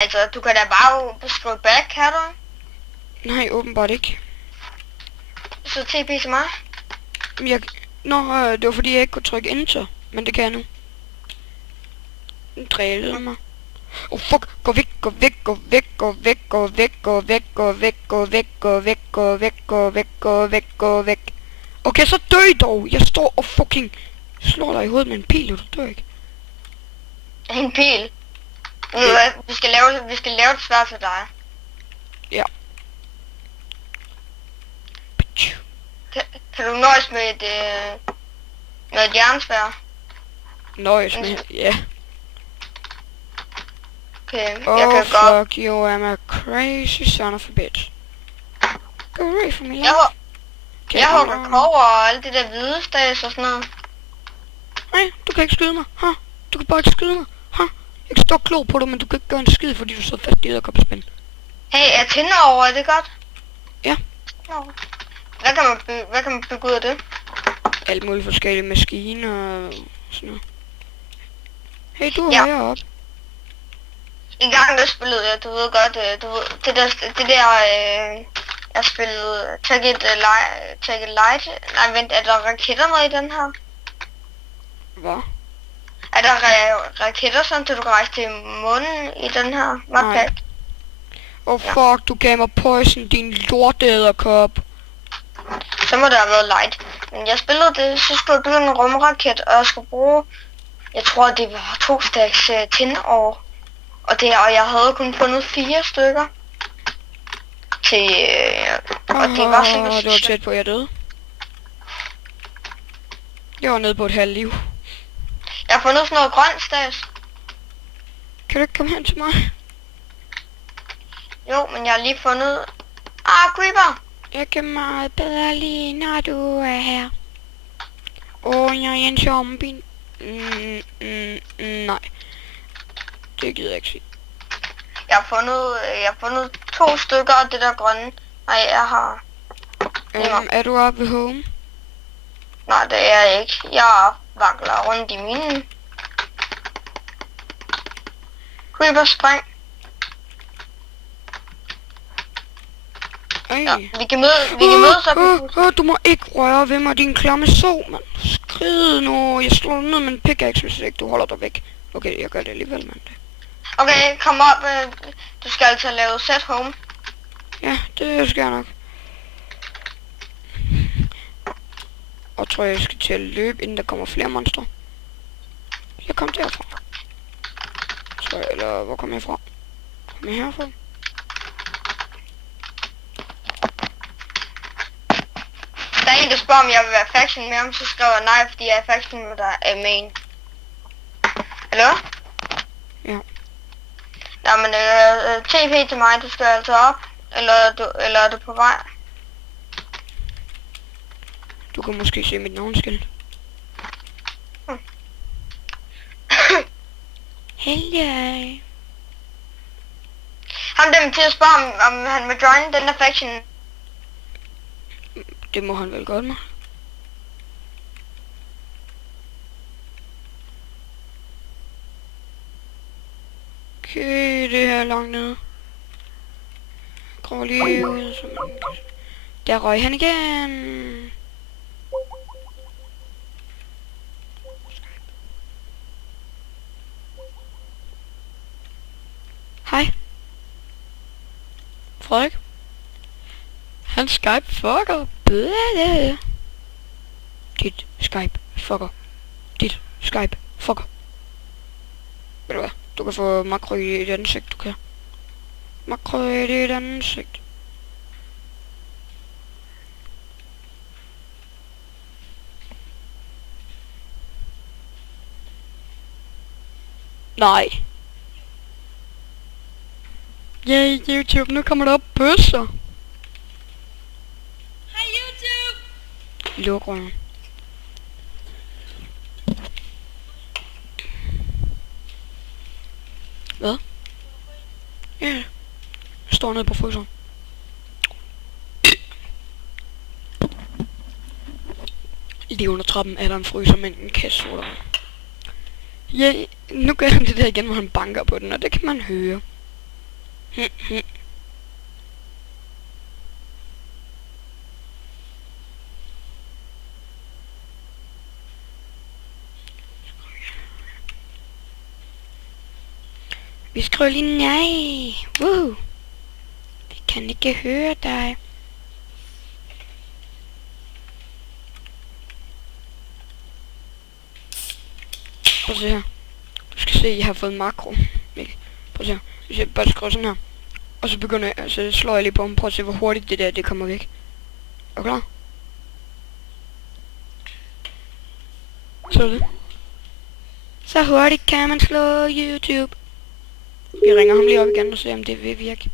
Altså, du kan da bare skrive back, kan du? Nej, åbenbart ikke. Så TP til mig. Det var fordi jeg ikke kunne trykke enter, men det kan jeg nu. Nu drillede mig. Oh fuck, gå væk, gå væk, gå væk, gå væk, gå væk, gå væk, gå væk, gå væk, gå væk, gå væk, gå væk, gå væk, gå væk. Okay, så dø dog. Jeg står og fucking slår dig i hovedet med en pil, og du dør ikke. En pil. Vi skal lave et sværd til dig. Ja. Kan du nøjes med et jernsværd? Nøjes med, ja. Okay, Oh jeg kan godt. fuck you, I'm a crazy son of a bitch. Go away from me, Jeg hugger kover og alt det der hvide stads og sådan noget. Nej, du kan ikke skyde mig. Ha? Du kan bare ikke skyde mig. Ha? Jeg kan stå klog på dig, men du kan ikke gøre en skid, fordi du sidder fast i edderkopspænd. Hey, er tænder over, er det godt? Ja. No. Hvad kan man bygge ud af det? Alt muligt forskellige maskiner og sådan noget. Hey, du er Ja. heroppe. I gang der spillede jeg, du ved godt, jeg spillede Take It Light. Nej, vent, er der raketter med i den her? Hvad? Er der raketter, sådan at du kan rejse til månen i den her modpack? Oh fuck, du gav mig poison, din lortæderkop. Så må det have været light. Men jeg spillede det, så skulle jeg bygge en rumraket, og jeg skulle bruge, jeg tror det var 2 stacks tinår. Og jeg havde kun fundet 4 stykker. Til, og det var sikkert... Det var tæt på, jeg døde. Jeg var nede på et halvt liv. Jeg har fundet sådan noget grønt stads. Kan du ikke komme hen til mig? Jo, men jeg har lige fundet... Creeper! Jeg kan meget bedre lide, når du er her. Jeg er en zombie. Nej. Det gider jeg ikke sige. Jeg har fundet 2 stykker af det der grønne. Nej, jeg har... Er du oppe ved home? Nej, det er jeg ikke. Jeg vakler rundt i minen. Creeper, spring. Ja, vi kan mødes op i huset. Du må ikke røre ved mig, din klamme så, mand. Skrid nu. Jeg slår ned med en pickaxe, hvis ikke du holder dig væk. Okay, jeg gør det alligevel, mand. Okay, kom op. Du skal altså lave set home. Ja, det skal jeg nok. Og tror jeg skal til at løbe, inden der kommer flere monstre. Jeg kom derfra. Eller hvor kom jeg fra? Kom jeg herfra? Der er en, der spørger, om jeg vil være faction med ham, så skriver jeg nej, fordi jeg er faction med dig er main. Hallo? Ja. Nå, men TP til mig, du skal altså op, eller er du på vej? Du kan måske se mit navnskilt. Hello. Ham dem til at spørge, om han vil join den der faction. Det må han vel godt med. Okay, det her er langt nede. Går lige ud, så man kan... Der røg han igen. Hej. Frederik. Han Skype fucker. Blæde. Dit Skype fucker. Dit Skype fucker. Ved du hvad? Du kan få makro i et ansigt, du kan. Makro i et ansigt. Nej. Yay, YouTube, nu kommer der op bøsser. Hej YouTube! Luk røven. Hvad? Ja, jeg står nede på fryseren. Lige under trappen er der en fryser med en kasse sodavand. Ja, nu gør han det der igen, hvor han banker på den, og det kan man høre. Vi skriver lige nej. Woohoo. Vi kan ikke høre dig. Prøv at se her. Du skal se, at jeg har fået en makro. Mikkel. Prøv at se her. Hvis jeg bare skriver sådan her. Og så begynder jeg, så slår jeg lige på dem. Prøv at se, hvor hurtigt det der, det kommer væk. Er du klar? Så er det. Så hurtigt kan man slå YouTube. Vi ringer ham lige op igen og ser, om det vil virke.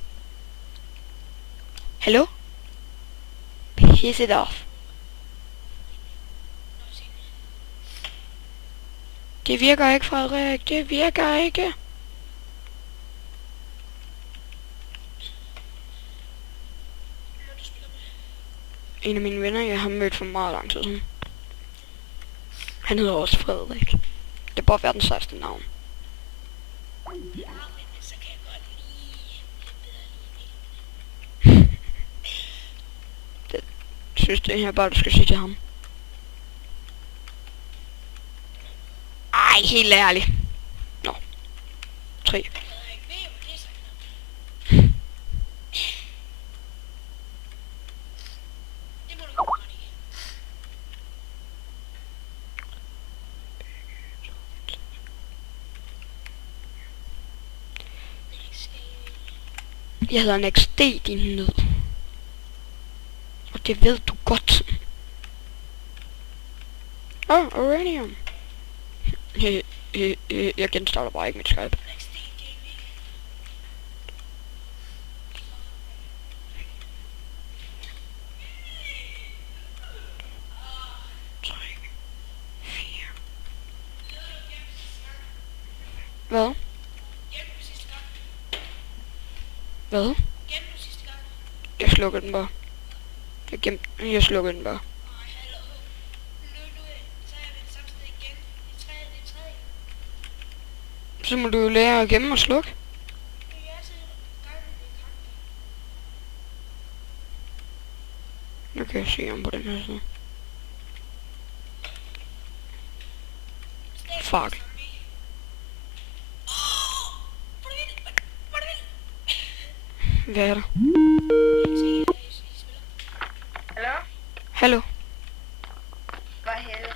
Hallo? Piss it off. Det virker ikke, Frederik. Det virker ikke. En af mine venner, jeg har mødt for meget lang tid siden. Han hedder også Frederik. Det er bare verdens sejste navn. Det synes det her bare, du skal sige til ham. Ej, helt ærligt. Nå. 3. Jeg hedder en XD, din nød. Og det ved du godt. Uranium. Jeg genstarter bare ikke mit Skype. Hvad? Hvad? Jeg slukker den bare. Jeg slukker den bare. Så må du jo lære at gemme og slukke. Nu kan jeg se om på den her side. Fuck. Hvad er der? Hallo? Hallo? Hvad helvede?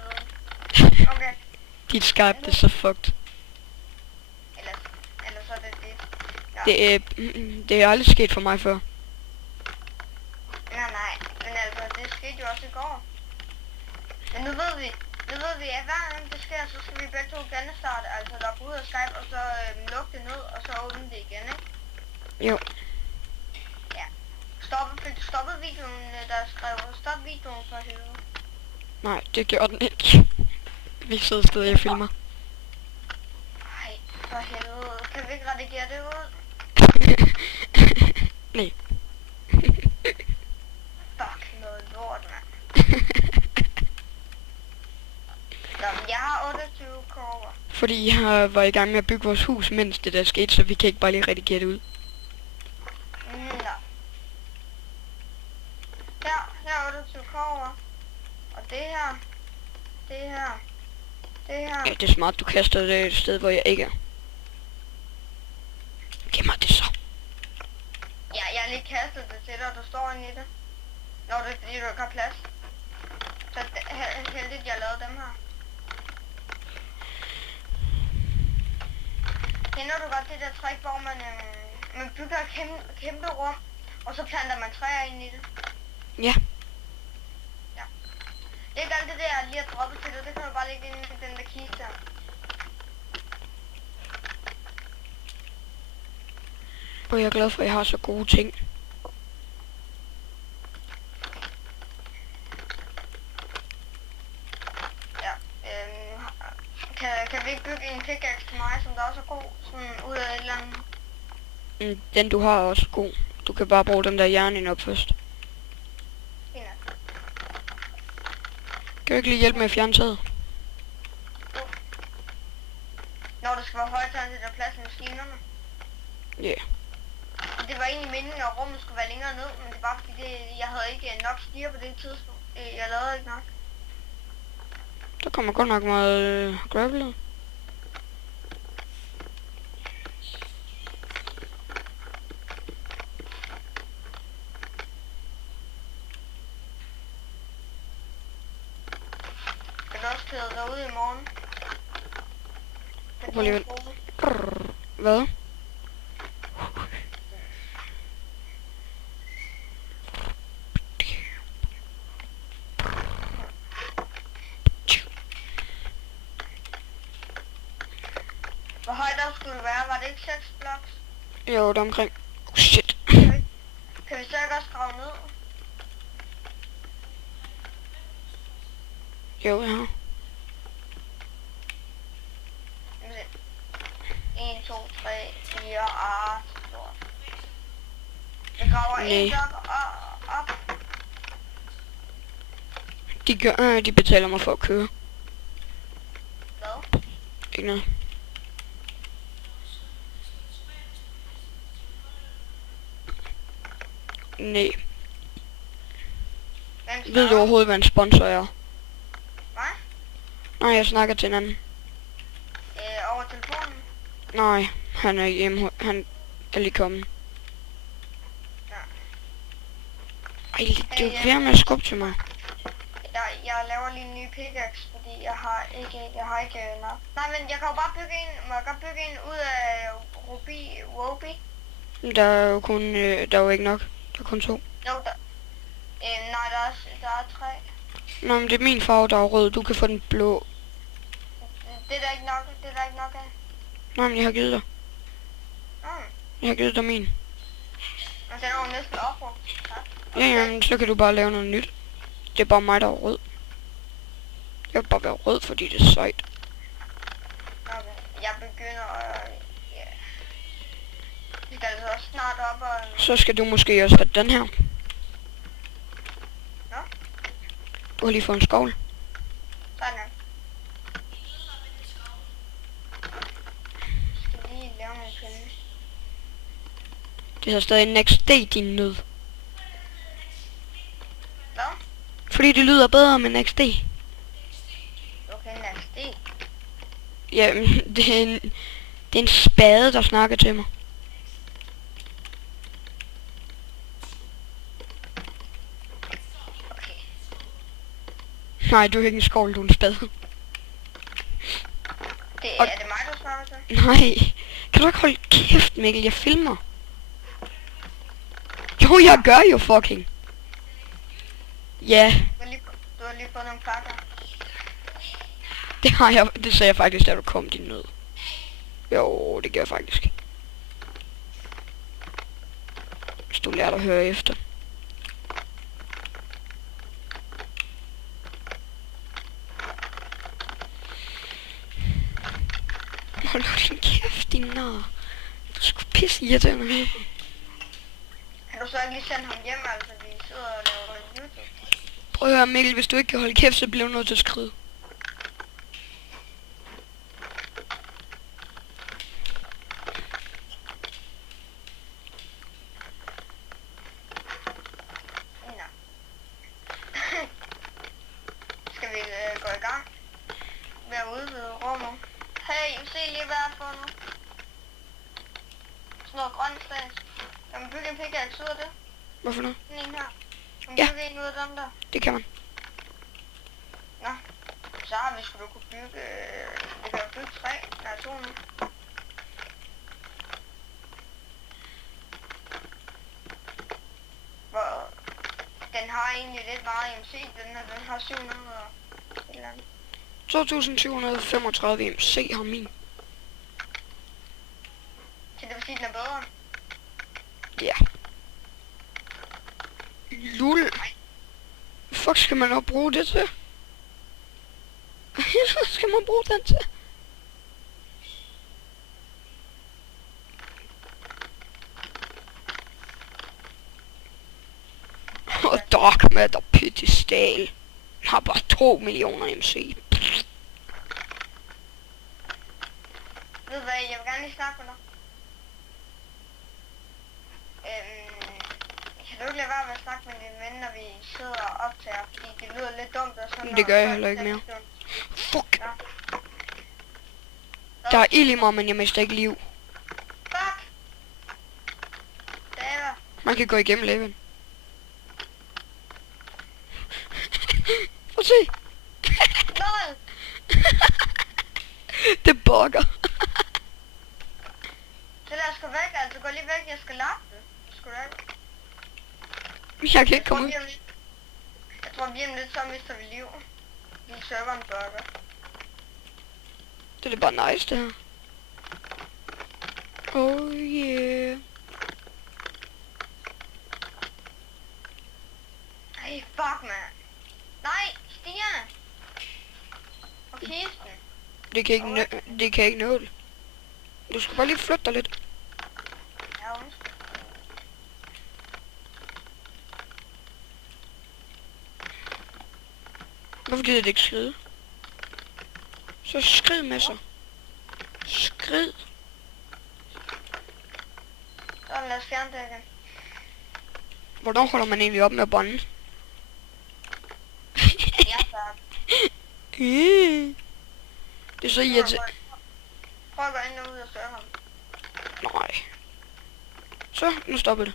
Okay. Dit Skype, det er så fucked. Eller så er det det. Ja. Det er aldrig sket for mig før. Nej, men altså, det skete jo også i går. Men nu ved vi, at hver gang det sker, så skal vi begge to genstarte. Altså, der går ud af Skype, og så lukke det ned, og så åbne det igen, ikke? Jo. Ja. Fik du stoppet videoen, der skrev, stop videoen for helvede? Nej, det gjorde den ikke. Vi sidder et sted, jeg filmer. Ej, for helvede. Kan vi ikke redigere det ud? Nej. Fuck, noget lort, mand. Nå, men jeg har 28 kover. Fordi jeg var i gang med at bygge vores hus, mens det der skete, så vi kan ikke bare lige redigere det ud. Nå. Her er 28 kover. Og det her. Ja, det er smart, du kaster det et sted, hvor jeg ikke er. Giv mig det så. Ja, jeg har lige kastet det til dig, og du står inde i det. Når det er fordi, du ikke har plads. Så det er heldigt, jeg lavede dem her. Kender du godt det der trick, hvor man bygger et kæmpe rum, og så planter man træer ind i det? Ja. Det er ikke alt det der, jeg lige har droppet til dig. Det kan du bare lægge ind i den der kiste her. Og jeg er glad for, at jeg har så gode ting. Ja, kan vi ikke bygge en pickaxe til mig, som der også er god, sådan ud af et eller andet? Den du har er også god. Du kan bare bruge den der jern ind op først. Kan du ikke lige hjælpe med at fjerne taget? Når du skal være højt, så er det der plads i maskinerne. Ja. Yeah. egentlig meningen, at rummet skulle være længere ned, men det var fordi, jeg havde ikke nok stiger på det tidspunkt. Jeg lavede ikke nok. Der kommer godt nok meget gravel ud. Skal du også klæde dig ud i morgen? Prøv lige at hvad? Hvor højt der skulle det være? Var det ikke 6 blocks? Jo, det er omkring. Oh, shit. Kan vi så ikke også grave ned? Jo, jeg har. 1, 2, 3, 4, stort. Jeg graver en blok op. De betaler mig for at køre. Hvad? Ikke noget. Nej. Ved du overhovedet, hvad en sponsor er? Hvad? Nej, jeg snakker til en anden. Over telefonen? Nej, han er hjemme. Han er lige kommet. Ja. Ej, det er jo flere med at skubbe til mig. Jeg laver lige en ny pickaxe, fordi jeg har ikke nok. Nej, men jeg kan jo bare bygge en, må jeg godt bygge en ud af Ruby? Der er jo kun, der er jo ikke nok. Der er kun 2. Jo, nej, der er 3. Nå, men det er min farve, der er rød. Du kan få den blå. Det er der ikke nok, af. Nej, men jeg har givet dig. Jeg har givet dig min. Men den er jo næsten opbrugt. Ja, men så kan du bare lave noget nyt. Det er bare mig, der er rød. Jeg vil bare være rød, fordi det er sejt. Okay, jeg begynder ja. Vi skal altså også snart op og... Så skal du måske også have den her. Nå? Du har lige fået en skovl. Sådan. Jeg skal lige lave nogle pinde. Det er stadig next day, din nød. Hvad? Fordi det lyder bedre med next day. Okay, next day. Jamen, det er en spade, der snakker til mig. Okay. Nej, du er ikke en skovl, du er en spade. Er det mig, du snakker til? Nej. Kan du ikke holde kæft, Mikkel? Jeg filmer. Jo, jeg gør jo fucking. Ja. Du har lige fået nogle pakker. Det har jeg. Det sagde jeg faktisk, da du kom, din nød. Jo, det gør jeg faktisk. Hvis du lærer at høre efter. Hold nu din kæft, din nar. Du skulle pisse irriterende med. Kan du så ikke lige sende ham hjem, altså vi sidder og laver YouTube? Prøv at høre, Mikkel, hvis du ikke kan holde kæft, så bliver du nødt til at skride. Skal vi gå i gang med at udvide rummet? Hey, se lige hvad jeg har fundet. Sådan noget grønt stads. Kan man bygge en pickaxe ud af det? Hvorfor noget? Sådan en her. Kan man Ja. bygge en ud af den der? Det kan man. Nå. Så har vi skulle kunne bygge... Vi kan jo bygge 3. Der er 2 nu. Hvor... Den har egentlig lidt meget MC. Den har 700 og et eller andet. 2735 MC har min. Så det vil sige, den er bedre. Ja. Lul. Fuck skal man nok bruge det til? Hvad skal man bruge den til? Og Dark Matter Pedestal har bare 2 millioner MC. Ved du hvad, jeg vil gerne lige snakke med dig. lade være med at snakke med din ven, når vi sidder og optager, fordi det lyder lidt dumt og sådan. Det gør jeg heller ikke mere. Fuck! Ja. Der er ild i mig, men jeg mister ikke liv. Fuck! Dava. Man kan gå igennem leven. Prøv at se! LOL! Det bugger. Så lad os gå væk, altså gå lige væk, jeg skal lappe det. Sgu da ikke. Jeg kan ikke komme ud. Jeg tror vi om lidt, så mister vi liv. Lige serveren bugger. Det er bare nice, det her. Oh yeah. Ej, fuck, man. Nej, Stian! Og kisten. Det kan ikke nå det. Du skal bare lige flytte dig lidt. Ja, undskyld. Hvorfor gider det ikke skride? Så skrid med sig. Skrid. Så lad os fjerne det igen. Hvornår holder man egentlig op med at bonde? Ja, tak. Det er så irriterende. Prøv at gå ind og ud af serveren. Nej. Så, nu stopper det.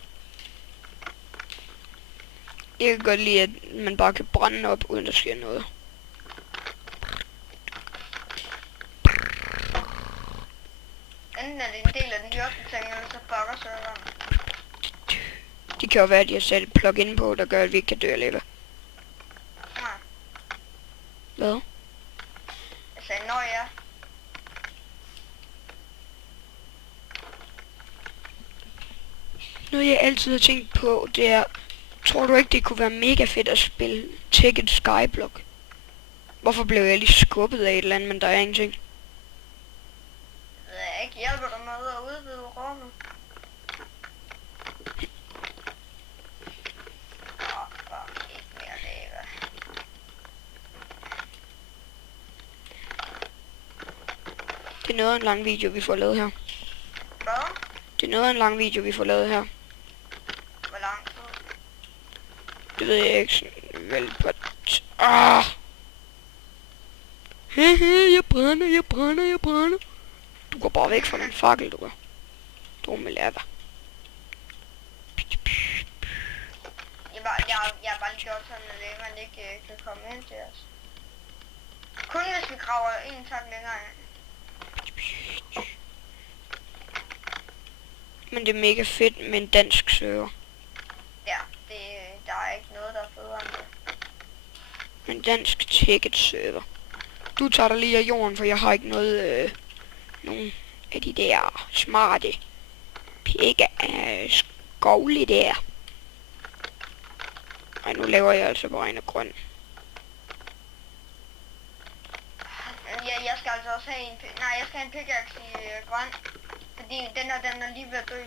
Jeg kan godt lide, at man bare kan brænde op, uden der sker noget. Enten er det en del af den dyreste ting, eller så bugger serveren. Det kan jo være, at de har sat et plug-in på, der gør, at vi ikke kan dø alligevel. Nej, Hvad? jeg sagde, nå ja. Noget jeg altid har tænkt på, det er, tror du ikke, det kunne være mega fedt at spille Tekken Skyblock? Hvorfor blev jeg lige skubbet af et eller andet, men der er ingenting? Det ved jeg ikke. Hjælper dig med at udvide rummet? Fuck, ikke mere lava. Det er noget af en lang video, vi får lavet her. Hvad? Det er noget af en lang video, vi får lavet her. Hvor lang tid? Det ved jeg ikke sådan vel på... Ah! Hehe, jeg brænder. Du går bare væk fra den fakkel, du gør. Dumme lava. Jeg har bare lige gjort sådan, at laveren ikke kan komme ind til os. Kun hvis vi graver en tak længere ind. Men det er mega fedt med en dansk server. Ja, der er ikke noget, der er federe end det. En dansk ticket server. Du tager dig lige af jorden, for jeg har ikke noget... nogen af de der smarte pikke skovle der. Ej, nu laver jeg altså bare en af grøn. Ja, jeg skal altså også have en jeg skal have en pickaxe i grøn. Fordi den er lige ved at dø.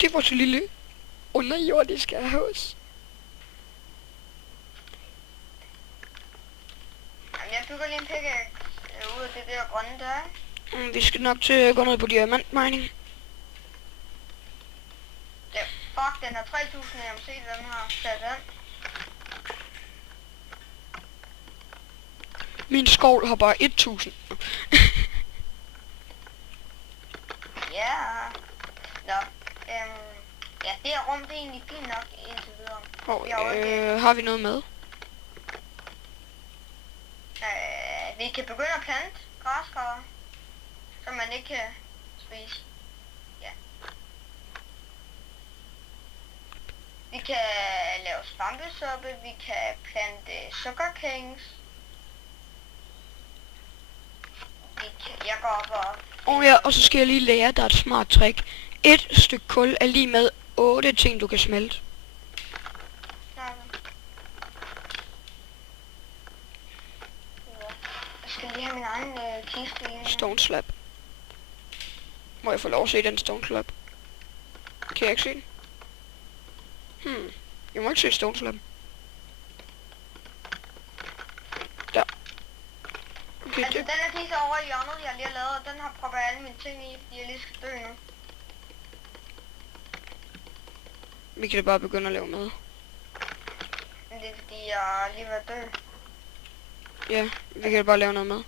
Det var så lille underjordiske hus. Jamen, jeg bygger lige en pickaxe ud af det der grønne der. Vi skal nok til at gå ned på diamant mining. Ja, fuck, den har 3000, jeg har set, hvem har sat den. Min skov har bare 1000. Ja. Nå, ja, det her rum, det er egentlig fint nok indtil videre. Har vi noget med? Vi kan begynde at plante græskarter, så man ikke kan spise. Ja. Vi kan lave svampesuppe, vi kan plante sugarcanes. Jeg går op og... Ja, og så skal jeg lige lære dig et smart trick. Et stykke kul er lige med 8 ting, du kan smelte. Jeg skal lige have min egen kiste i. Stone slab. Må jeg få lov at se den stone slab? Kan jeg ikke se den? Jeg må ikke se stone slab. Der. Okay, Altså, det... den er kiste over i hjørnet, jeg lige har lavet, og den har proppet alle mine ting i, fordi jeg lige skal dø nu. Vi kan da bare begynde at lave mad. Men det er fordi, jeg lige var dø. Ja, vi kan da bare lave noget mad.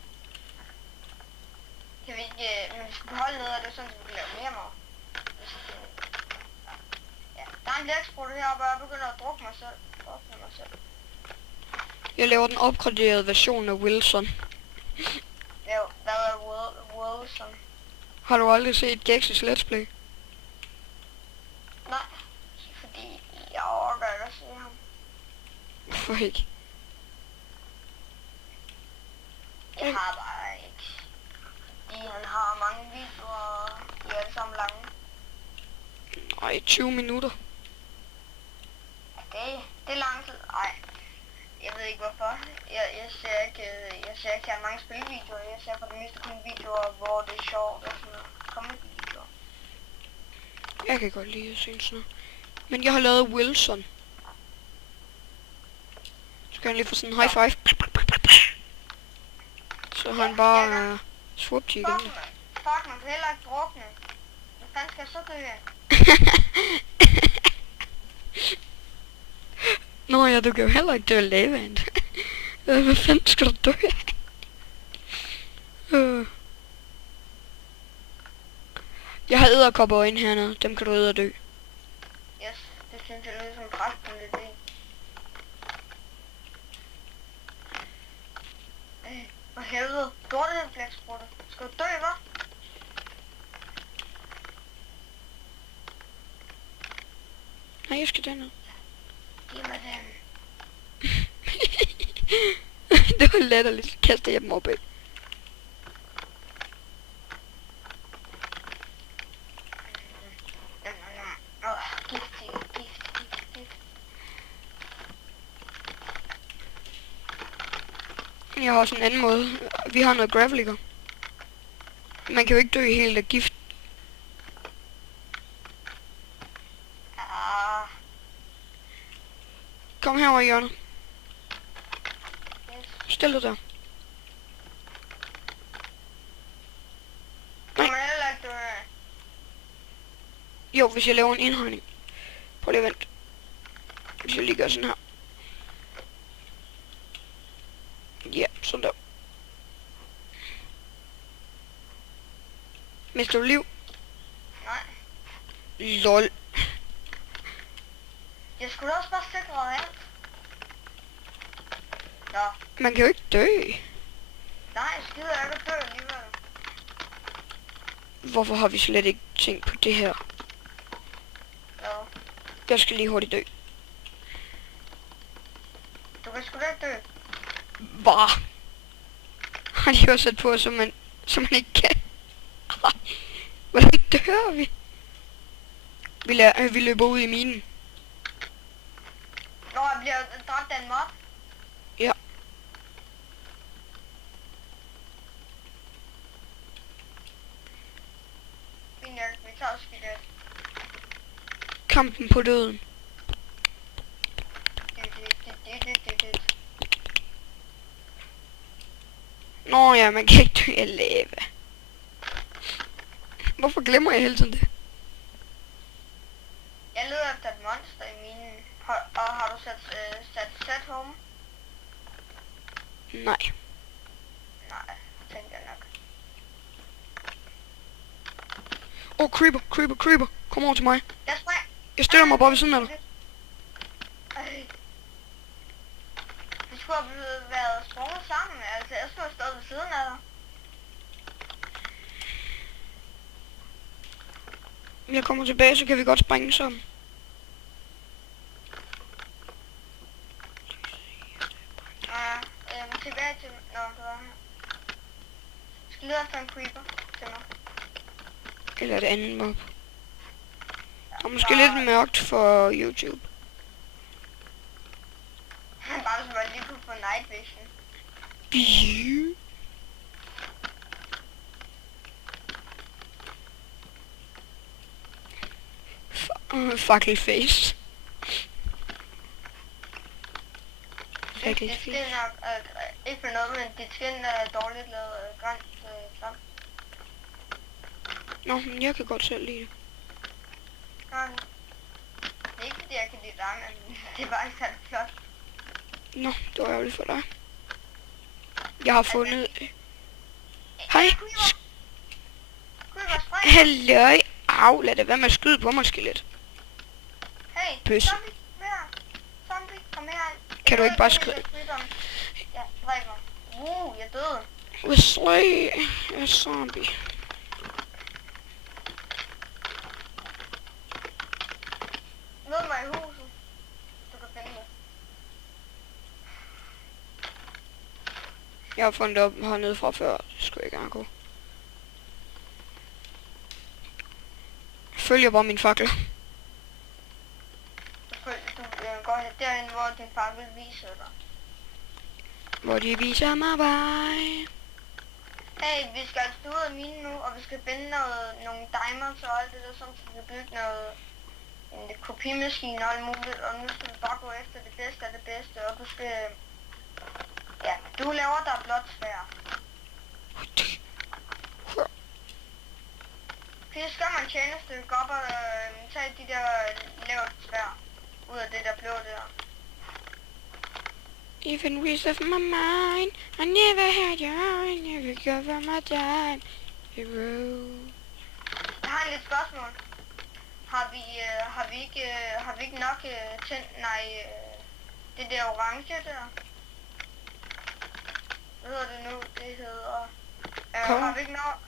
Kan vi ikke, men vi skal beholde noget af det, sådan, så vi kan lave mere mad. Ja, der er en blæksprutte heroppe, og jeg begynder at drukke mig selv. Jeg laver den opgraderede version af Wilson. Ja, hvad er Wilson? Har du aldrig set Gex's Let's Play? Nej, fordi jeg overgår ikke at se ham. Hvorfor ikke? Jeg har bare ikke. Fordi han har mange videoer, og de er alle sammen lange. Nej, 20 minutter. Ja, det er lang tid. Ej, jeg ved ikke hvorfor. Jeg ser ikke han mange spilvideoer. Jeg ser for det meste kun videoer, hvor det er sjovt og sådan noget. Comedy-videoer. Jeg kan godt lide at se sådan noget. Men jeg har lavet Wilson. Så kan han lige få sådan en high five. Så har han bare swap igen. Fuck, man kan heller ikke drukne. Hvad fanden skal jeg så dø af? Nå ja, du kan jo heller ikke dø af lavaen. Hvad fanden skal du dø af? Jeg har edderkopperøjne hernede. Dem kan du æde og dø. Yes, det synes jeg lyder som en præsten lidt det. For helvede, dårlig blæksprutte. Skal du dø, hva'? Nej, jeg skal derned. Giv mig den. Det var latterligt. Så kaster jeg dem op af. Gift. Jeg har også en anden måde. Vi har noget graveliger. Man kan jo ikke dø helt af gift. Kom herover i hjørnet. Stil dig der. Jo, hvis jeg laver en indhegning. Prøv lige at vente. Hvis jeg lige gør sådan her. Ja, sådan der. Mister du liv? Nej. LOL. Jeg skulle også bare sikre alt. Nå. Man kan jo ikke dø. Nej, jeg skider ikke at dø alligevel. Hvorfor har vi slet ikke tænkt på det her? Nå. Jeg skal lige hurtigt dø. Du kan sgu da ikke dø. Hvad? Har de også sat på, så man ikke kan? Hvordan dør vi? Vi løber ud i minen. Nå, jeg bliver dræbt af en mob. Ja. Fint nok, vi tager skidtet. Kampen på døden. Nå ja, man kan ikke dø af lava. Hvorfor glemmer jeg hele tiden det? Jeg leder efter et monster i minen. Har du sat set home? Nej. Nej, tænker jeg nok. Åh, creeper. Kom over til mig. Jeg springer. Jeg stiller mig bare ved siden af dig. Vi skulle have været sprunget sammen, altså jeg skulle have stået ved siden af dig. Jeg kommer tilbage, så kan vi godt springe sammen. Tilbage til... Nå, det var her. Skal lede efter en creeper til mig. Eller et andet mob. Og måske lidt mørkt for YouTube. Bare hvis man lige kunne få night vision. Fakkelface. Det er nok ikke for noget, men dit skin er dårligt lavet grønt glam. Nå, men jeg kan godt selv lide det. Nej. Det er ikke fordi jeg kan lide dig, men det er bare ikke særlig flot. Nå, det var ærgerligt for dig. Jeg har fundet... Hej. Kunne I bare springe? Halløj. Au, lad det være med at skyde på mig, skelet. Hey, Pøs. zombie, kom her. Zombie, kom her. Kan du ikke bare skrive? Ja, dræb mig. Jeg døde. We slay a zombie. Mød mig i huset. Du kan finde det. Jeg har fundet det op hernede fra før. Det skulle jeg gerne gå. Jeg følger bare min fakkel. Du går derhen, hvor din far vil vise dig. Hvor de viser mig vej. Hey, vi skal altså ud af mine nu, og vi skal finde nogle diamonds og alt det der, som vi kan bygge en kopimaskine og alt muligt, og nu skal vi bare gå efter det bedste af det bedste, og du skal... Ja, du laver der blot svær. Fordi skal man tjeneste, gå op og tage de der lavet svær ud af det der blå der. Even with of my mind, I never had your I never give my time. Hero. Jeg har en lidt spørgsmål. Har vi ikke nok tændt, det der orange der? Hvad hedder det nu? Det hedder... har vi ikke nok...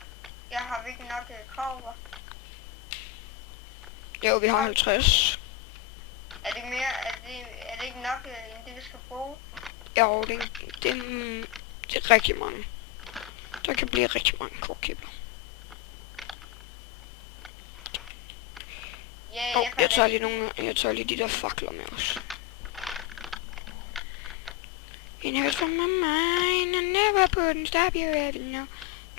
Ja, har vi ikke nok kobber? Jo, vi har 50. Er det mere... Er det ikke nok end det vi skal bruge? Jo, det er rigtig mange. Der kan blive rigtig mange kortkæbler. Ja, jeg tager lige de der fakler med os. In heard from my mind, I never couldn't stop you even now.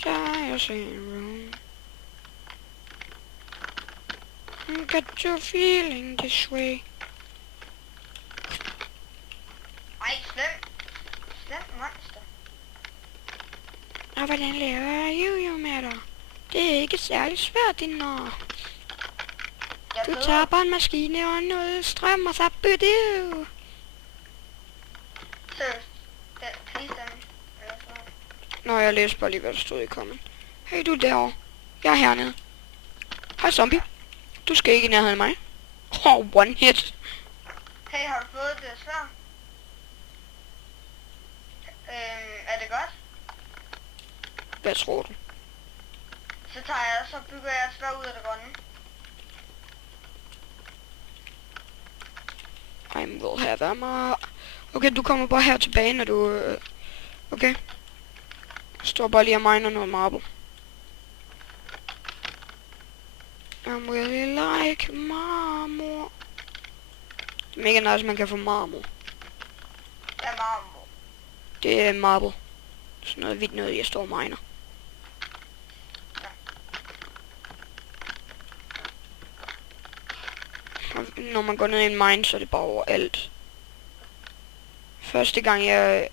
Try saying wrong. I got you feeling this way. Ej, slem monster. Og hvordan laver you med dig? Det er ikke særlig svært, din når. Du tager bare en maskine og noget strøm, og så bytter du. Seriøst. Please dem. Nå, jeg læste bare lige, hvad der stod i kommen. Hey, du derovre. Jeg er hernede. Hej, zombie. Du skal ikke i nærheden af mig. One hit. Hey, har du fået det svær? Er det godt? Hvad tror du? Så bygger jeg et svær ud af det grønne. I will have ammo. Okay, du kommer bare her tilbage, når du... Okay. Jeg står bare lige og miner noget marble. I'm really like marmor. Det er mega nice, man kan få marmor. Det er marmor. Det er marble. Sådan noget hvidt noget, jeg står og miner. Og når man går ned i en mine, så er det bare overalt. Første gang jeg...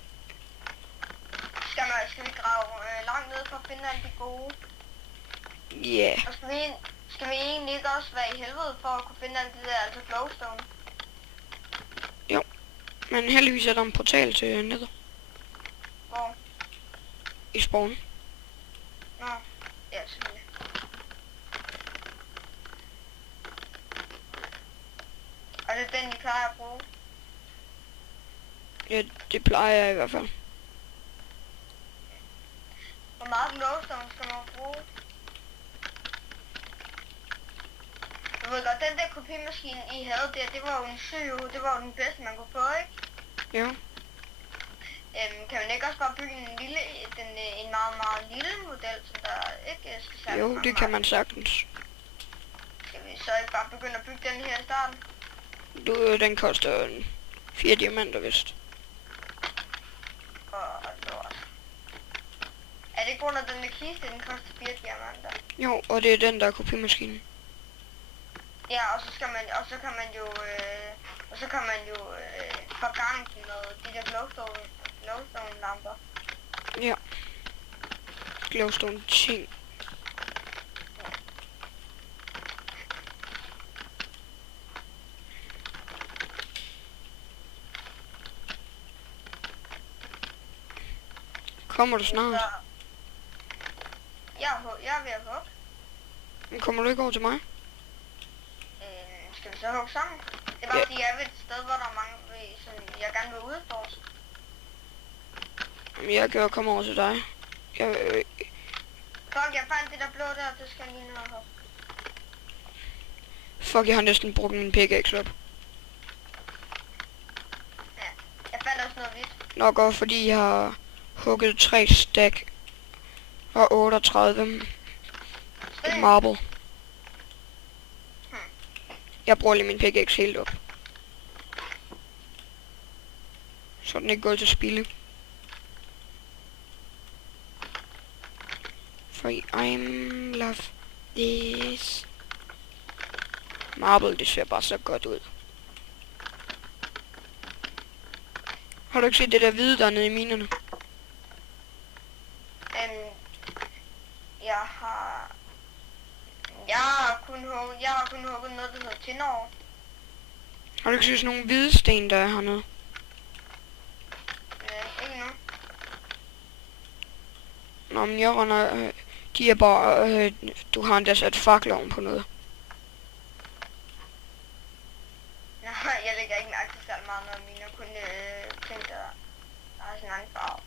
Skal vi grave langt ned for at finde alt det gode? Ja. Yeah. Og skal vi egentlig ikke også være i helvede for at kunne finde alt det der, altså glowstone? Jo. Men heldigvis er der en portal til nether. Hvor? I spawn. Nå, ja, selvfølgelig. Og det er den, I plejer at bruge? Ja, det plejer jeg i hvert fald. Hvor meget glowstone skal man bruge? Du ved godt, den der kopimaskine, I havde der, det var jo en syg, det var jo den bedste, man kunne få, ikke? Jo. Kan man ikke også bare bygge en meget, meget lille model, som der ikke skal særlig Jo, det kan man sagtens. Skal vi så ikke bare begynde at bygge den her i starten? Den koster 4 diamanter, vist. Og lort. Er det ikke grund af den der kiste, den koster 4 diamanter? Jo, og det er den, der er kopimaskinen. Ja, og så kan man jo forgange med de der glowstone lamper. Ja. Skal lave sådan nogle ting. Kommer du snart? Jeg er ved at hugge. Men kommer du ikke over til mig? Skal vi så hugge sammen? Det er bare fordi, jeg er ved et sted, hvor der er mange, som jeg gerne vil udforske. Jeg kan jo komme over til dig. Fuck, jeg fandt det der blå der, det skal jeg lige ned og hugge. Fuck, jeg har næsten brugt min pickaxe op. Ja, jeg fandt også noget hvidt. Nok også fordi jeg har hugget 3 stack og 38 marble. Jeg bruger lige min pickaxe helt op. Så den ikke går til spilde. For I'm love this. Marble, det ser bare så godt ud. Har du ikke set det der hvide der nede i minerne? Jeg har kun hugget noget, der hedder tinår. Har du ikke set sådan nogle hvide sten, der er hernede? Ikke nu. Nå, men jeg render... de er bare... du har endda sat fakler på noget. Nej, jeg lægger ikke mærke til så meget, når mine kun ting, der har sin anden farve.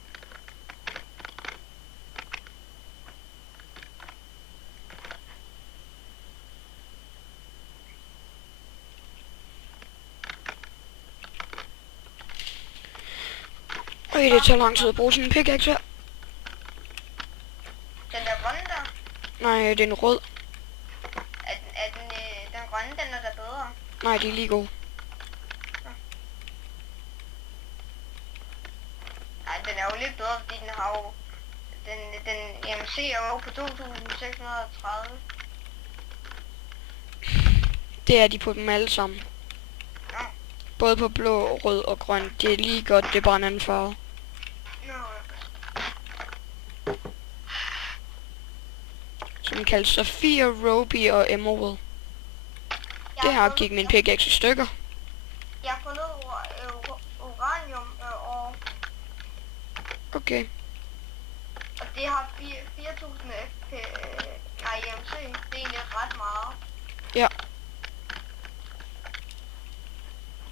Øj, det tager lang tid at bruge sådan en pickaxe her. Den der grønne der? Nej, det er en rød. Er den grønne, den er der bedre? Nej, de er lige gode. Nej, den er jo lidt bedre, fordi den har jo... Den EMC er jo på 2630. Det er de på dem alle sammen. Nå. Både på blå, rød og grøn. Det er lige godt, det er bare en anden farve. Som kaldes Safir, Ruby og Emerald. Det her gik min pickaxe i stykker. Jeg har fundet uranium og... Okay. Og det har 4000 FP... Nej, EMC. Det er egentlig ret meget. Ja.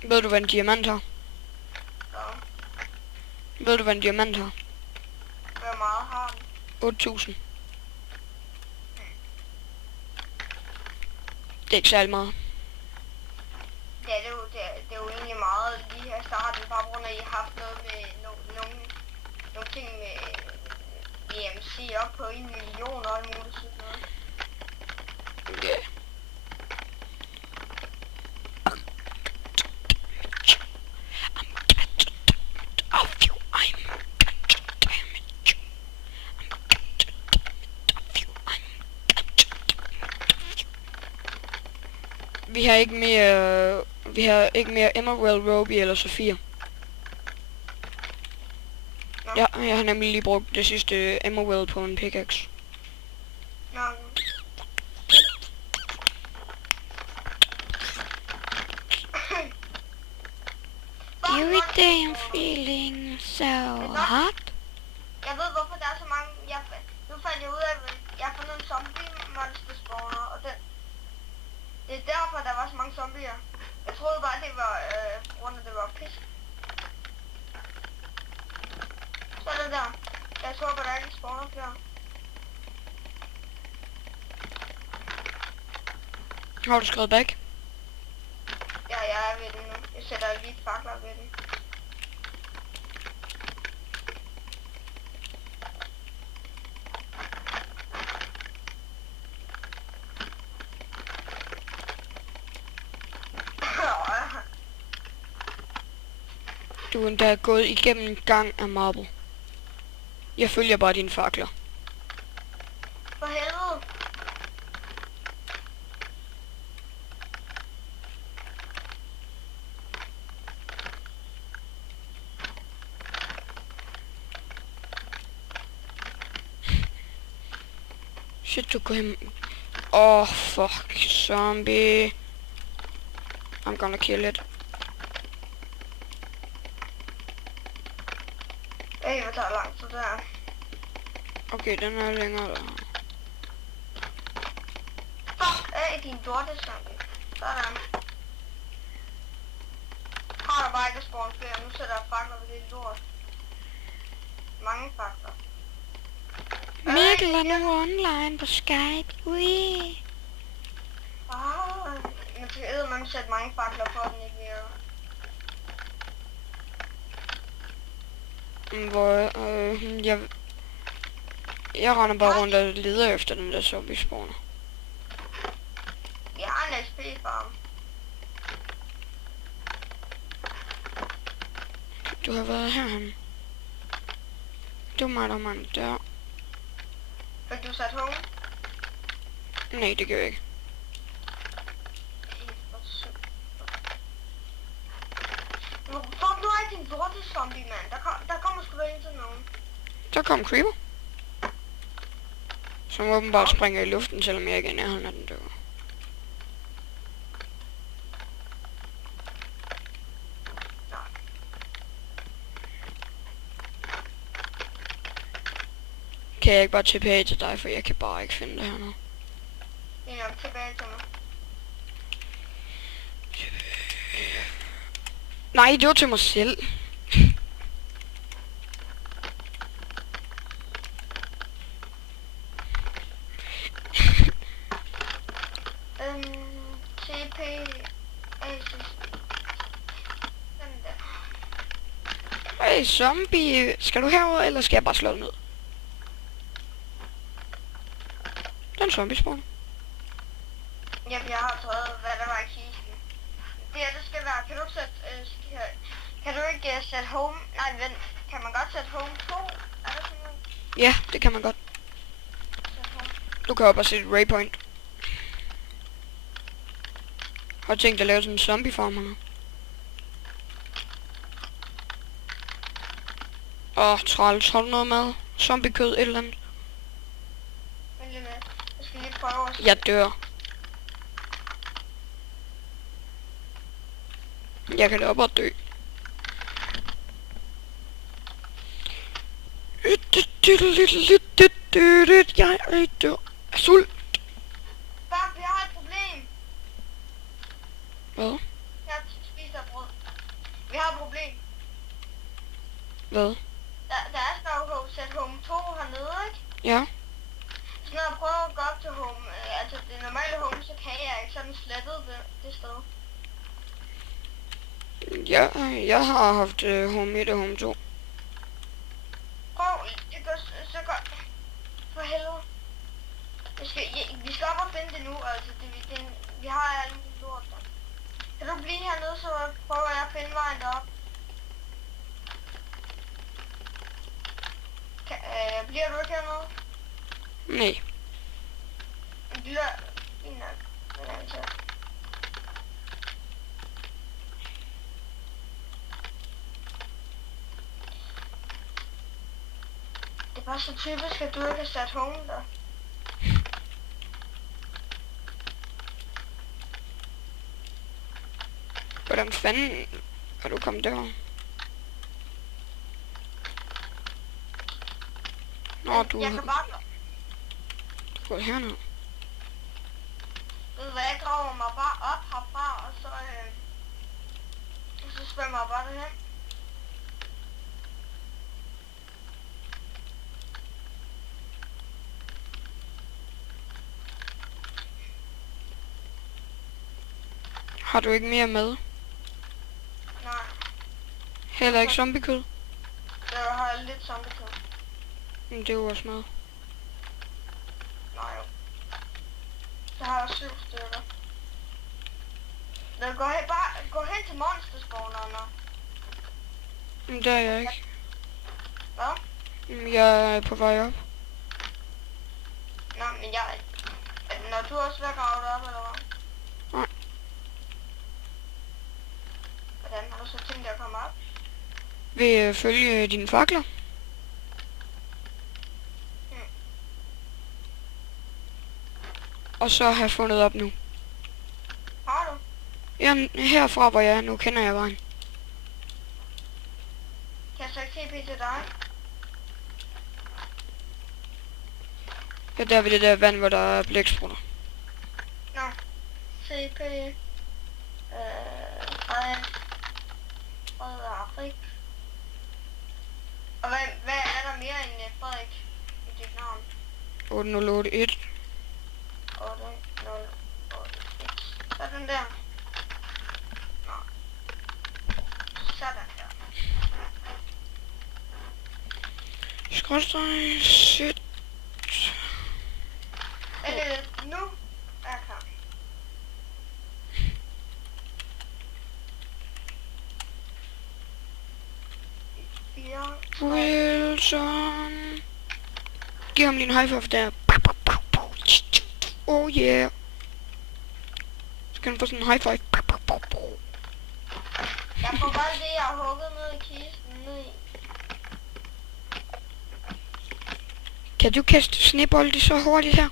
Ved du, hvad en diamant har? Så, Ved du, hvad en diamant har? hvor meget har den? 8000. Det er ikke særlig meget. Ja, det er jo egentlig meget lige her i starten, bare på grund af, at I har haft noget med nogle ting med EMC op på 1 million og alt muligt sådan noget. Ja. Vi har ikke mere Emerald, Ruby eller Safir. Ja, jeg har nemlig lige brugt det sidste Emerald på en pickaxe. Nå. Every day I'm feeling so hot. Jeg ved hvorfor der er så mange... Nu fandt jeg ud af, at jeg har fundet en zombie monster spawner, og det er derfor, der var så mange zombier. Jeg troede bare, det var på grund af, det var pis. Så er det der. Jeg tror bare, der ikke spawner flere. Har du skrevet back? Ja, jeg er ved den nu. Jeg sætter lige fakler ved den. Du er endda gået igennem en gang af marble. Jeg følger bare dine fakler. For helvede. Shit, du går hen. Oh, fuck, zombie. I'm gonna kill it. Hvor tager lang tid det her. Okay, den er længere der. Fuck af din lortezombie. Sådan. Har der bare ikke at spawn flere. Nu sætter jeg fakler ved det lort. Mange fakler. Mikkel er nu online på Skype. Ui. Man skal eddermame sætte mange fakler for, at den ikke virker. Jeg render bare rundt og leder efter den der zombie spawner. Vi har en XP-farm. Du har været herhen. Du er mig, der mand der. Fik du sat home? Nej, det gør jeg ikke. Fuck, nu er din lortezombie, mand. Der kommer sgu da ind til nogen. Der kom Creeper. Som åbenbart springer i luften, selvom jeg ikke er nærheden af den dør. Kan jeg ikke bare tilbage til dig, for jeg kan bare ikke finde det her nu. Det er nok tilbage til mig. Nej, det var til mig selv. TP Asus. Den der. Hey, zombie. Skal du herover, eller skal jeg bare slå dig ned? Den zombie spawn. Ja, jeg har taget, hvad der var i kisten. Det skal være, kan du ikke sætte, kan du ikke sætte home, nej vent, kan man godt sætte home 2? Er det sådan noget? Ja, det kan man godt. Du kan jo bare sætte waypoint. Har du tænkt at lave sådan en zombie farm her? Træls, har du noget mad? Zombiekød, et eller andet? Vent lidt med, jeg skal lige prøve at... Jeg dør. Jeg kan da bare dø. Jeg dør af sult. Fuck, vi har et problem. Hvad? Jeg spiser brød. Vi har et problem. Hvad? Der er snart sæt home 2 hernede, ikke? Ja. Så når jeg prøver at gå op til home, altså det normale home, så kan jeg ikke sådan slettet det sted. Ja, jeg har haft home 1 og home 2. Prøv, det går så godt. For helvede. Vi skal op og finde det nu, altså. Vi har alt det lort der. Kan du blive hernede, så prøver jeg at finde vejen derop. Bliver du ikke hernede? Nej. Bliver... Fint nok. Men altså... Det er bare så typisk, at du ikke har sat home der. Hvordan fanden er du kommet derover? Nå, du Jeg kan bare... går herned. Ved du hvad, jeg graver mig bare op herfra, og så svømmer jeg bare derhen. Har du ikke mere med? Nej, Heller ikke zombiekød? jeg har lidt zombiekød. Men det er jo også mad. Nej jo. Så har jeg 7 stykker. Gå hen, bare gå hen til monsterspawneren. Men det er jeg ikke. Hvad? Jeg er på vej op. Nå, men når du også ved at grave det op, eller hvad? Nej. Hvordan har du så tænkt dig at komme op? Vil følge dine fakler? Og så har jeg fundet op nu. Har du? Jamen, herfra hvor jeg er nu, kender jeg vejen. Kan jeg så ikke TP til dig? Ja, der ved det der vand, hvor der er blæksprutter. Nå. TP. Frederik. Og hvad er der mere end Frederik i dit navn? 8081. 8081. Sådan der. Nå. Sådan der. Skrådstræk. Shit. Nu er jeg klar. Wilson. Giv ham lige en high five der. Oh yeah. Så kan han få sådan en high five. Jeg får bare det, jeg har hugget ned i kisten ned i. Kan du kaste snebolde så hurtigt her?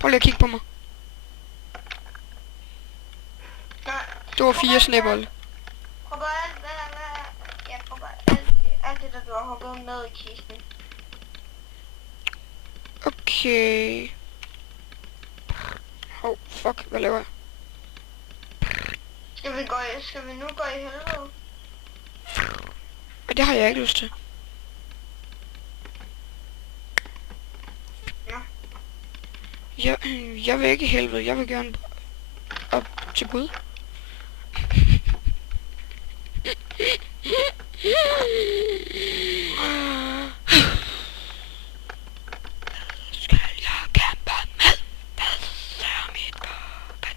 Prøv lige at kigge på mig. Nej. Du har 4 snebolde. Prøv bare alt det, der du har hugget ned i kisten. Okay. Oh, fuck. Hvad laver jeg? Skal vi nu gå i helvede? Og det har jeg ikke lyst til. Ja. Jeg vil ikke i helvede. Jeg vil gerne op til Gud. Skal jeg kæmpe med? Hvad er mit våben?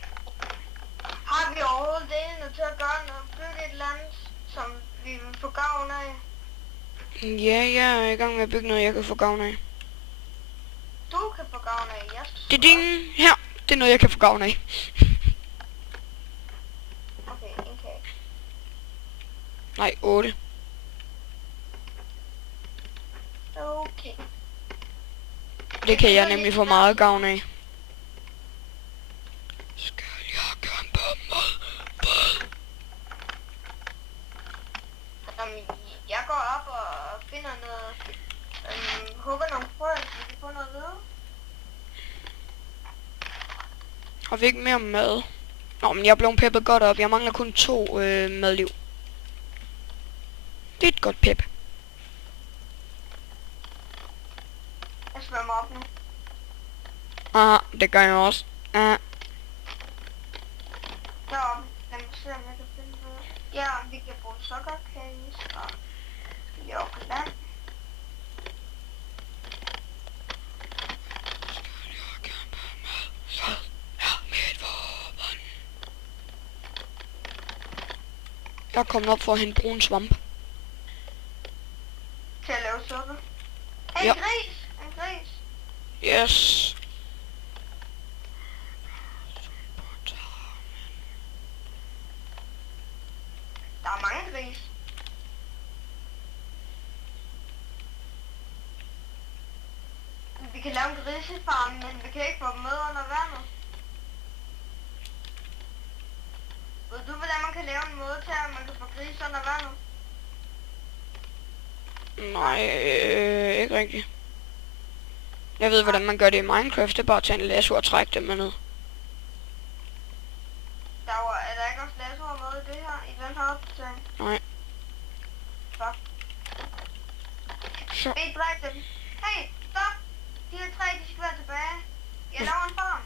Har vi overhovedet det til at gøre noget? Bygge et eller andet, som vi vil få gavn af? Ja, jeg er i gang med at bygge noget, jeg kan få gavn af. Du kan få gavn af. Jeg skal Det ding her, det er noget, jeg kan få gavn af. Okay, en kage. Nej, 8. Okay. Det kan jeg nemlig få meget gavn af. Skal jeg kæmpe med hvad? Jeg går op og finder noget, hugger nogle frø, så vi kan få noget ved. Har vi ikke mere mad? Nå, men jeg er blevet peppet godt op. Jeg mangler kun 2 madliv. Det er et godt pep. Jeg svømmer op nu. Ah, det gør jeg også. Ah. Deroppe. Lad mig se, om jeg kan finde noget. Ja, vi kan bruge sukkercase og lige over på land. Jeg er kommet op for at hente brun svamp. Til at lave suppe. En Ja. gris! En gris! Yes. Der er mange gris. Vi kan lave en grisefarm, men vi kan ikke få dem med under vandet. Ved du, hvordan man kan lave en måde til, at man kan få gris under vandet? Nej, ikke rigtigt. Jeg ved, hvordan man gør det i Minecraft. Det er bare at tage en lasso og trække dem med ned. Er der ikke også lassoer med i det her, i den her opdatering? Nej. Fuck. Så. Vi dræb dem. Hey, stop! De her tre, de skal være tilbage. Jeg laver en farm.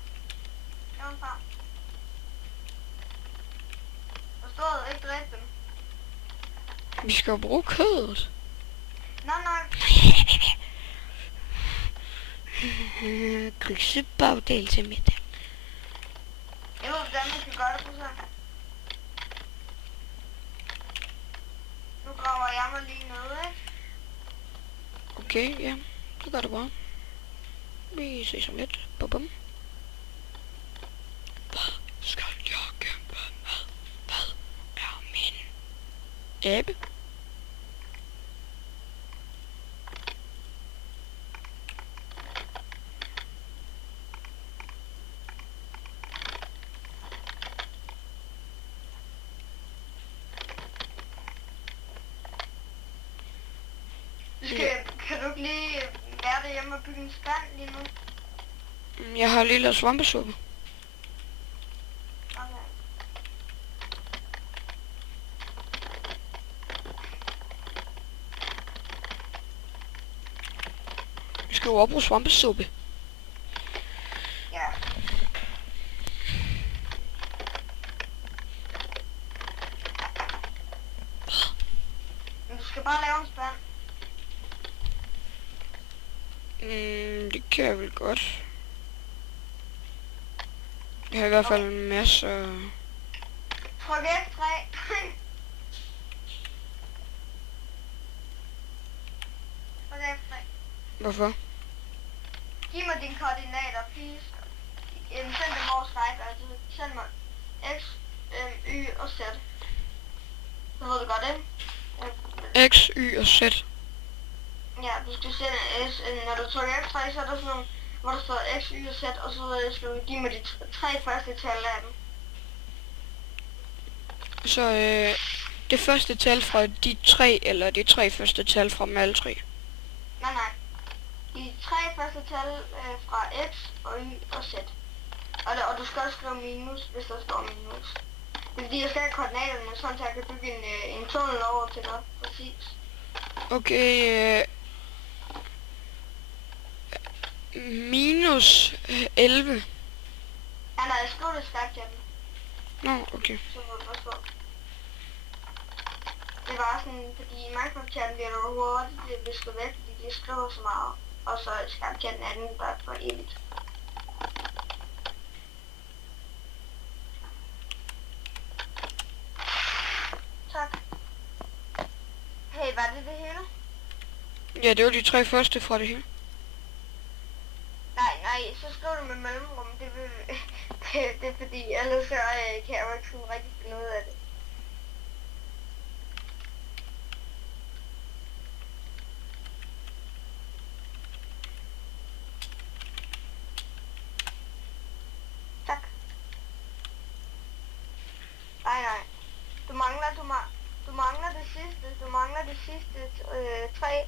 Forstået, ikke dræb dem. Vi skal jo bruge kødet. Nej. Grisebagdel til middag. Jeg ved, hvordan man kan gøre det på sådan. Nu graver jeg mig lige ned, ikke? Okay, ja. Det gør det bare. Vi ses om lidt. Bum. Hvad skal jeg kæmpe med? Hvad er min æbe? derhjemme og bygge en spand lige nu? Jeg har lige lavet svampesuppe. Okay. Vi skal jo op på svampesuppe. Ja. Men du skal bare lave en spand. Det kan jeg vel godt. Jeg har i hvert fald en masse... Tryk F3. Tryk F3. Hvorfor? Giv mig dine koordinater, please. Send dem over Skype, altså send mig X, Y og Z. Så ved du godt det. X, Y og Z. Ja, du skal sende S, når du trykker F3, så er der sådan nogle, hvor der står X, Y og Z, og så skal du give mig de tre første tal af dem. Så det første tal fra de tre, eller de tre første tal fra dem alle tre. Nej, nej. De tre første tal fra X og Y og Z. Og du skal også skrive minus, hvis der står minus. Det er fordi, jeg skal have koordinaterne, sådan så jeg kan bygge en tunnel over til dig. Præcis. Okay, minus 11. Ja, nej, jeg skriver det Skype-chatten, Nå, okay. så må du forstå. Det var sådan, fordi i Minecraft-chatten bliver der hurtigt visket væk, fordi de skriver så meget. Og så Skype-chatten er den bare for evigt. Tak. Hey, var det det hele? Ja, det var de tre første fra det hele. Nej, så skriv det med mellemrum. Det er fordi, ellers så kan jeg jo ikke sådan rigtig finde ud af det. Tak. Nej. Du mangler det sidste tre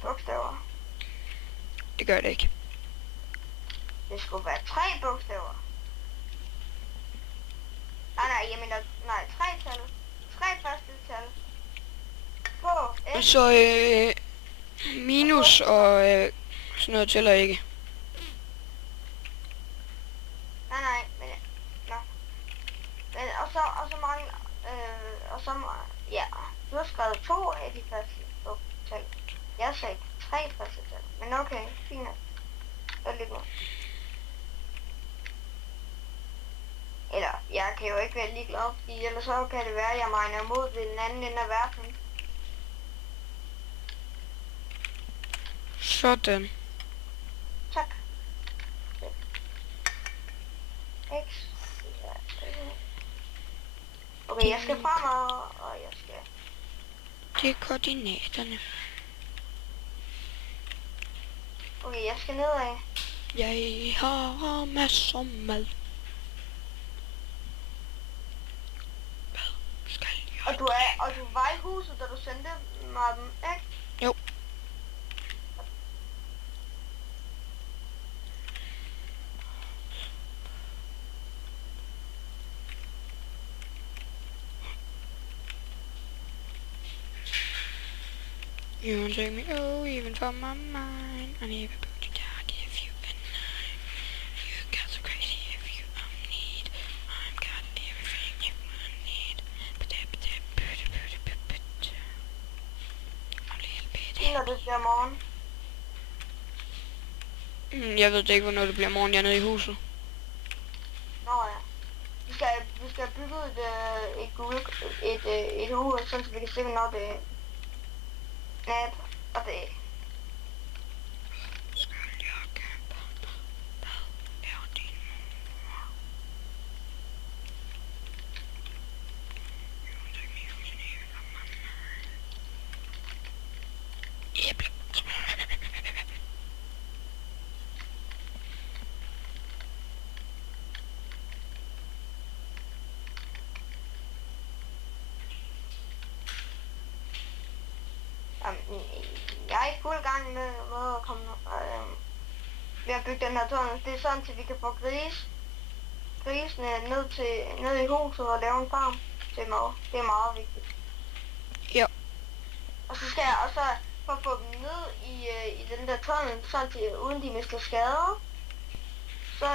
bogstaver. Det gør det ikke. Det skulle være tre bogstaver. Nej, tre tal. Tre første tal. På S. Så minus og sådan noget tæller ikke. Nej, men nå. Men ja. Du har skrevet to af de første tal. Jeg sagde tre første tal. Men okay, fint nok. Det er lidt mere. Eller, jeg kan jo ikke være ligeglad, fordi ellers så kan det være, at jeg miner mod ved den anden ende af verden. Sådan. Tak. X. Okay, jeg skal fremad, og jeg skal... Det er koordinaterne. Okay, jeg skal nedad. Jeg har masser mad. Hvad skal jeg? Og du var i huset, da du sendte mig dem, ikke? Jo. You won't take me, oh, even from my mind. I never put you down if you and you got so crazy if you need. I'm got everything you need. But a little bit. Når det bliver morgen. Jeg ved ikke, hvornår det bliver morgen. Jeg er nede i huset. Nå ja. Vi skal have bygget et hus, sådan så vi kan se, hvornår det er nat, og det er... Skal jeg kæmpe? Hvad er din mor? You won't take me, even from my mind. Æble. jeg er i fuld gang med at komme ved at bygge den her tunnel. Det er sådan, at vi kan få grisene ned i huset og lave en farm til mad. Det er meget vigtigt. Ja. Og så skal jeg også for at få dem ned i den der tunnel, så uden de mister skader, så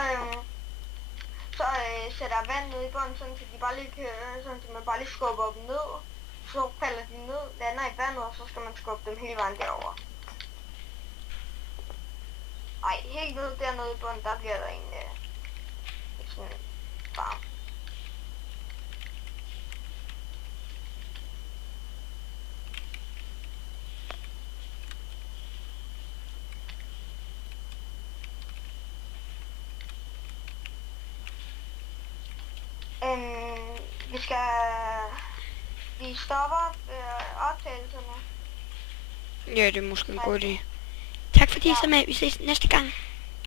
sætter jeg vand ned i bunden, sådan så de bare lige kan, sådan så man bare lige skubber dem ned. Så falder de ned, lander i vandet, og så skal man skubbe dem hele vejen derover. Ej, helt ned dernede i bunden, der bliver der sådan en farm. Vi stopper optagelserne. Ja, det er måske en god idé. Tak fordi I så med. Vi ses næste gang.